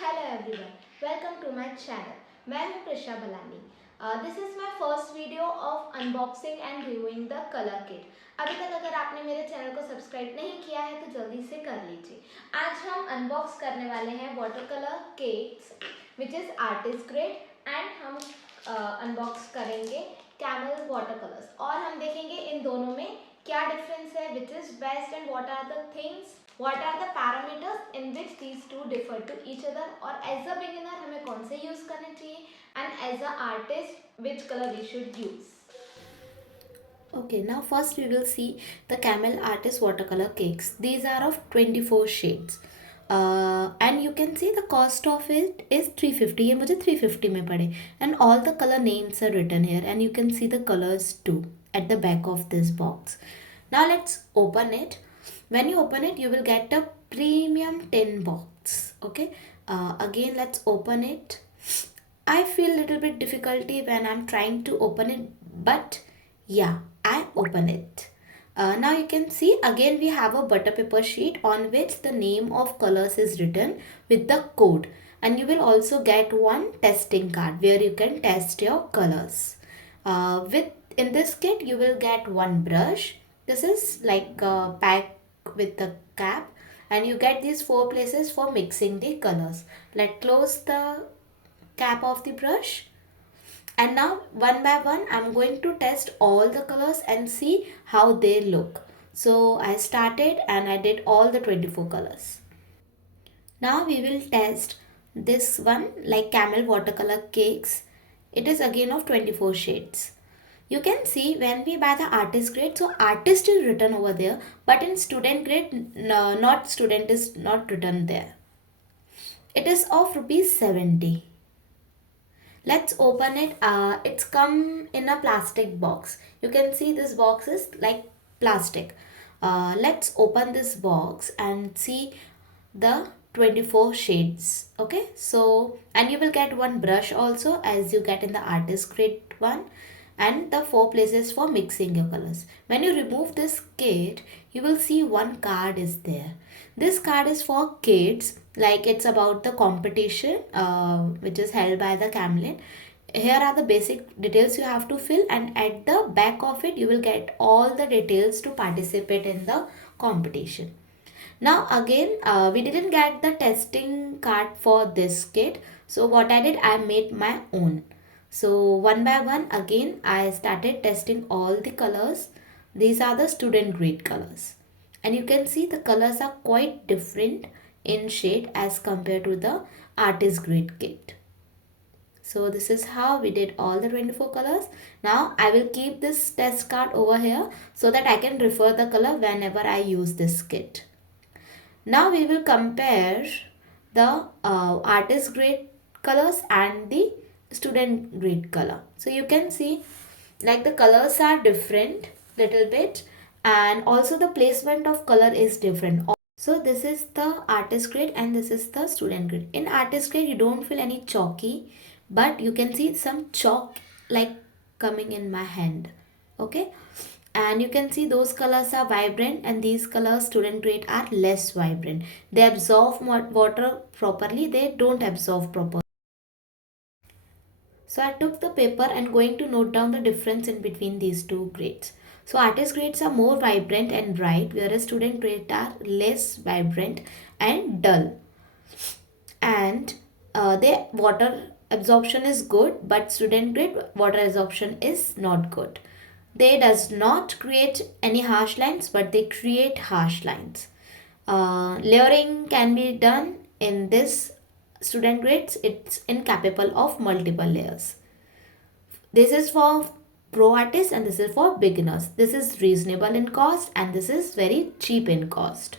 Hello everyone, welcome to my channel. मैं हूँ Prisha Balani. This is my first video of unboxing and reviewing the color kit. अभी तक अगर आपने मेरे चैनल को सब्सक्राइब नहीं किया है तो जल्दी से कर लीजिए. आज हम अनबॉक्स करने वाले हैं watercolor kits which is artist grade and हम अनबॉक्स करेंगे Camel watercolors और हम देखेंगे इन दोनों में क्या डिफरेंस है, which is best and what are the things, what are the parameters in which these two differ to each other और as a beginner हमें कौन से यूज़ करने चाहिए and as a artist which color we should use. Okay, now first we will see the Camel Artist Watercolor Cakes. These are of 24 shades. And you can see the cost of it is 350. ये मुझे 350 में पड़े. And all the color names are written here. And you can see the colors too at the back of this box. Now let's open it. When you open it, you will get a premium tin box. Okay. Again, let's open it. I feel little bit difficulty when I'm trying to open it, but yeah, I open it. Now you can see again we have a butter paper sheet on which the name of colors is written with the code, and you will also get one testing card where you can test your colors. With in this kit you will get one brush. This is like a pack with the cap, and you get these 4 places for mixing the colors. Let's close the cap of the brush. And now one by one I'm going to test all the colors and see how they look. So I started and I did all the 24 colors. Now we will test this one like Camel watercolor cakes. It is again of 24 shades. You can see when we buy the artist grade, so artist is written over there, but in student grade, no, not student is not written there. It is of rupees 70. Let's open it. It's come in a plastic box. You can see this box is like plastic. Let's open this box and see the 24 shades. Okay, so and you will get one brush also as you get in the artist grade one, and the 4 places for mixing your colors. When you remove this kit, you will see one card is there. This card is for kids, like it's about the competition which is held by the Camel. Here are the basic details you have to fill, and at the back of it you will get all the details to participate in the competition. Now again we didn't get the testing card for this kit, so what I did, I made my own. So one by one again I started testing all the colors. These are the student grade colors, and you can see the colors are quite different in shade as compared to the artist grade kit. So this is how we did all the 24 colors. Now I will keep this test card over here so that I can refer the color whenever I use this kit. Now we will compare the artist grade colors and the student grade color. So you can see like the colors are different little bit, and also the placement of color is different. So this is the artist grade and this is the student grade. In artist grade you don't feel any chalky, but you can see some chalk like coming in my hand. Okay, and you can see those colors are vibrant and these colors student grade are less vibrant. They absorb water properly, they don't absorb properly. So I took the paper and going to note down the difference in between these two grades. So artist grades are more vibrant and bright, whereas student grades are less vibrant and dull. And their water absorption is good, but student grade water absorption is not good. They does not create any harsh lines, but they create harsh lines. Layering can be done in this student grades. It's incapable of multiple layers. This is for pro artists and this is for beginners. This is reasonable in cost and this is very cheap in cost.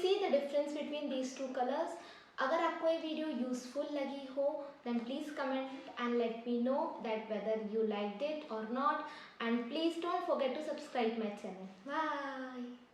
See the difference between these two colors. अगर आपको ये video useful लगी हो then please comment and let me know that whether you liked it or not, and please don't forget to subscribe my channel. Bye.